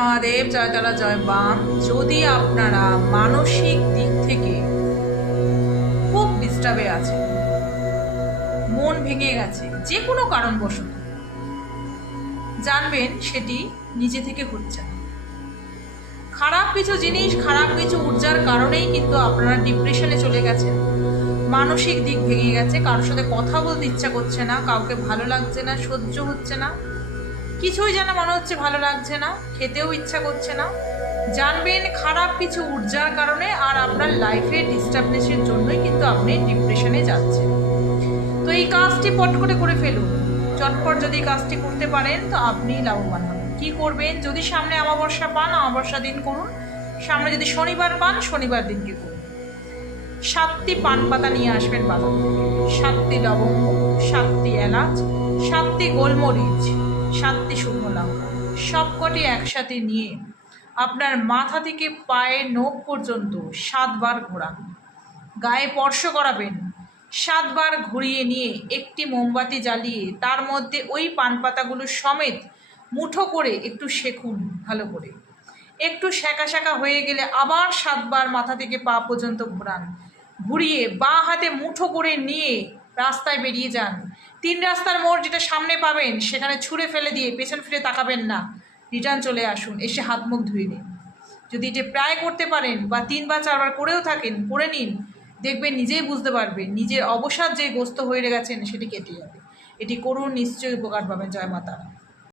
মহাদেব, জয় তারা, জয় বাম। যদি আপনারা মানসিক দিক থেকে খুব ডিস্টার্বে আছেন, মন ভেঙে গেছে যে কোনো কারণবশত, জানবেন সেটি নিজে থেকে হচ্ছে না। খারাপ কিছু জিনিস, খারাপ কিছু ঊর্জার কারণেই কিন্তু আপনারা ডিপ্রেশনে চলে গেছেন, মানসিক দিক ভেঙে গেছে, কারোর সাথে কথা বলতে ইচ্ছা করছে না, কাউকে ভালো লাগছে না, সহ্য হচ্ছে না, কিছুই যেন মনে হচ্ছে ভালো লাগছে না, খেতেও ইচ্ছা করছে না। জানবেন খারাপ কিছু ঊর্জার কারণে আর আপনার লাইফে ডিস্টার্বনেসের জন্যই কিন্তু আপনি ডিপ্রেশনে যাচ্ছেন। তো এই কাজটি পট করে ফেলুন। চটপট যদি কাজটি করতে পারেন তো আপনি লাভবান হবেন। কি করবেন? যদি সামনে অমাবস্যা পান, অমাবস্যা দিন করুন। সামনে যদি শনিবার পান, শনিবার দিনকে করুন। 7টি পান পাতা নিয়ে আসবেন বাজার থেকে, 7টি লবঙ্গ, 7টি এলাচ, 7টি গোলমরিচ, 7টি শুকনো লঙ্কা, সবকটি একসাথে নিয়ে আপনার মাথা থেকে পায়ের নখ পর্যন্ত 7 বার ঘোরান। গায়ে স্পর্শ করাবেন। 7 বার ঘুরিয়ে নিয়ে একটি মোমবাতি জ্বালিয়ে তার মধ্যে ওই পান পাতাগুলো সমেত মুঠো করে একটু সেঁকুন ভালো করে। একটু সেঁকা হয়ে গেলে আবার 7 বার মাথা থেকে পা পর্যন্ত ঘোরান। ঘুরিয়ে বাঁ হাতে মুঠো করে নিয়ে রাস্তায় বেরিয়ে যান। 3 রাস্তার মোড় যেটা সামনে পাবেন সেখানে ছুঁড়ে ফেলে দিয়ে পেছন ফিরে তাকাবেন না, রিটার্ন চলে আসুন, এসে হাত মুখ ধুয়ে নিন। যদি এটা প্রায় করতে পারেন বা 3 বা 4 বার করেও থাকেন, করে নিন, দেখবেন নিজেই বুঝতে পারবেন নিজের অবসাদ যে গ্রস্ত হয়ে গেছেন সেটি কেটে যাবে। এটি করুন, নিশ্চয়ই উপকার পাবেন। জয় মাতা।